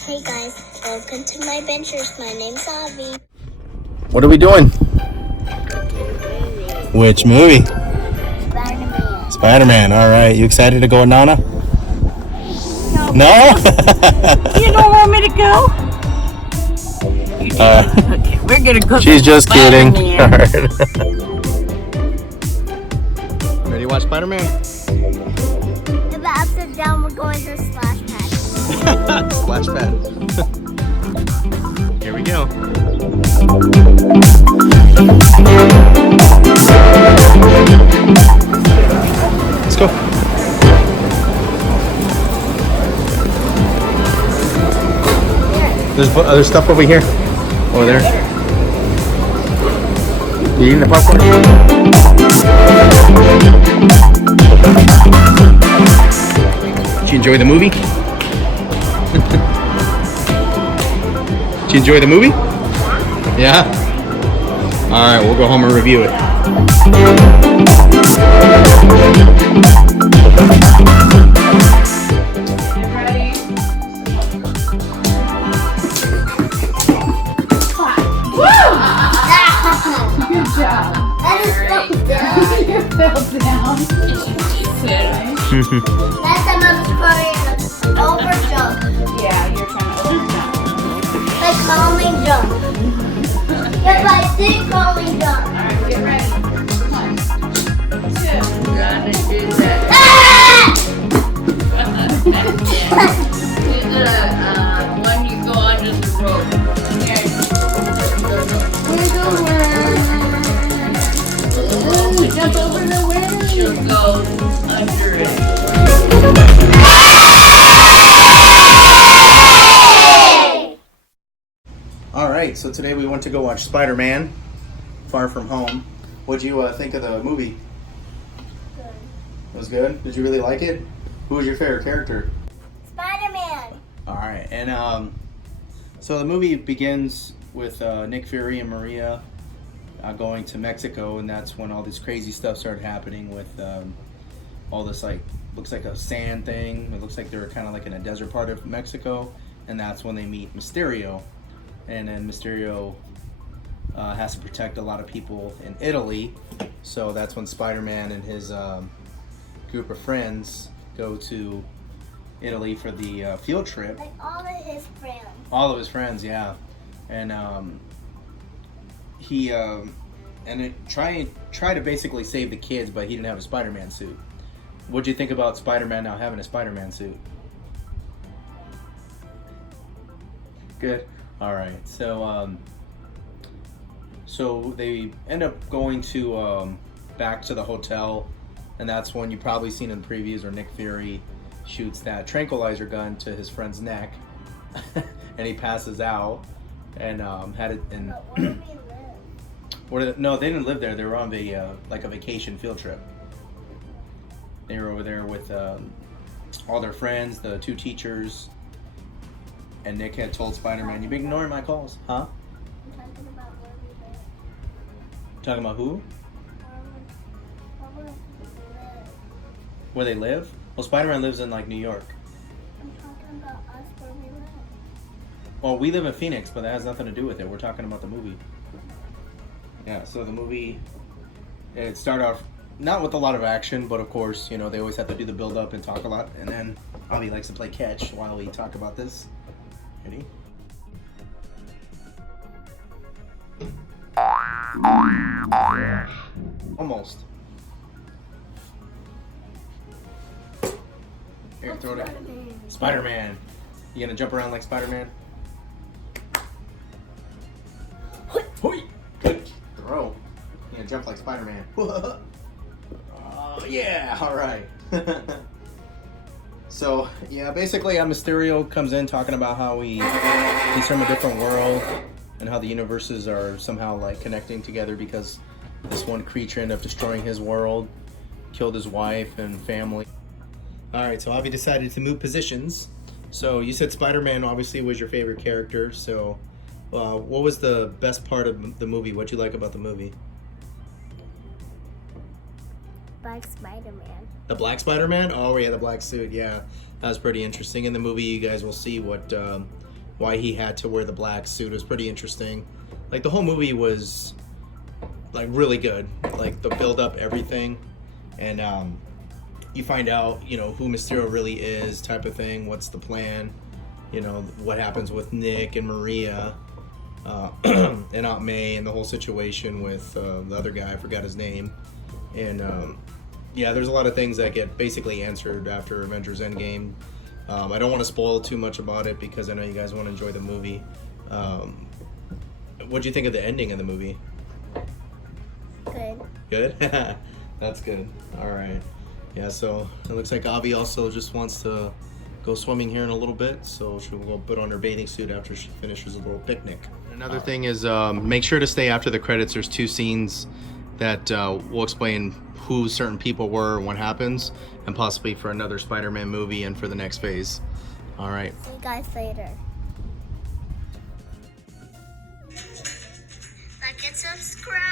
Hey guys, welcome to my adventures. My name's Avi. What are we doing? Which movie? Spider-Man. Spider-Man. All right. You excited to go with Nana? No? You don't want me to go? Okay, we're gonna go. She's just kidding. All Spider-Man. right. Ready to watch Spider-Man? If I upside down, we're going to Splash Pad. Splash pad. Here we go. Let's go. There's other stuff over here. Over there. You eating the popcorn? Did you enjoy the movie? Did you enjoy the movie? Yeah? Alright, we'll go home and review it. That is so dumb. Fell down. That's another story. Over jump. Yeah, you're trying to overjump. Like calming jump. Yes, I did calming jump. Alright, get ready. Come on. 2. Gotta do that. Ah! Do the one you go under the rope. Jump over the wind. She'll go under it. Alright, so today we went to go watch Spider-Man Far From Home. What'd you think of the movie? Good. It was good? Did you really like it? Who was your favorite character? Spider-Man. Alright, and so the movie begins with Nick Fury and Maria going to Mexico, and that's when all this crazy stuff started happening with all this, like, looks like a sand thing. It looks like they're kind of like in a desert part of Mexico, and that's when they meet Mysterio. And then Mysterio has to protect a lot of people in Italy, so that's when Spider-Man and his group of friends go to Italy for the field trip. Like all of his friends. All of his friends, yeah, and he try to basically save the kids, but he didn't have a Spider-Man suit. What'd you think about Spider-Man now having a Spider-Man suit? Good. All right. So they end up going to back to the hotel, and that's when you probably seen in the previews where Nick Fury shoots that tranquilizer gun to his friend's neck, and he passes out. And had it and But where do we live? no, they didn't live there. They were on like a vacation field trip. They were over there with all their friends, the 2 teachers, and Nick had told Spider-Man, "You've been ignoring my calls, huh?" I'm talking about where we live. Talking about who? Where we live. Where they live? Well, Spider-Man lives in like New York. I'm talking about us where we live. Well, we live in Phoenix, but that has nothing to do with it. We're talking about the movie. Yeah, so the movie, it started off not with a lot of action, but of course, you know, they always have to do the build-up and talk a lot. And then Avi likes to play catch while we talk about this. Ready? Almost. Here, throw it in. Spider-Man. You gonna jump around like Spider-Man? Hoi! Good throw. You gonna jump like Spider-Man? Oh yeah! All right. So yeah, basically, Mysterio comes in talking about how he's from a different world and how the universes are somehow like connecting together because this one creature ended up destroying his world, killed his wife and family. All right, so Avi decided to move positions. So you said Spider-Man obviously was your favorite character. So what was the best part of the movie? What'd you like about the movie? Black Spider-Man. The Black Spider-Man? Oh yeah, the black suit. Yeah, that was pretty interesting. In the movie, you guys will see what why he had to wear the black suit. It was pretty interesting. Like the whole movie was like really good. Like the build up, everything, and you find out, you know, who Mysterio really is, type of thing. What's the plan? You know, what happens with Nick and Maria, and Aunt May, and the whole situation with the other guy. I forgot his name. And yeah, there's a lot of things that get basically answered after Avengers Endgame. I don't want to spoil too much about it because I know you guys want to enjoy the movie. What do you think of the ending of the movie? Good. Good? That's good. All right. Yeah, so it looks like Avi also just wants to go swimming here in a little bit, so she'll go put on her bathing suit after she finishes a little picnic. Another thing is make sure to stay after the credits. There's 2 scenes that will explain who certain people were and what happens, and possibly for another Spider-Man movie and for the next phase. All right. See you guys later. Like and subscribe.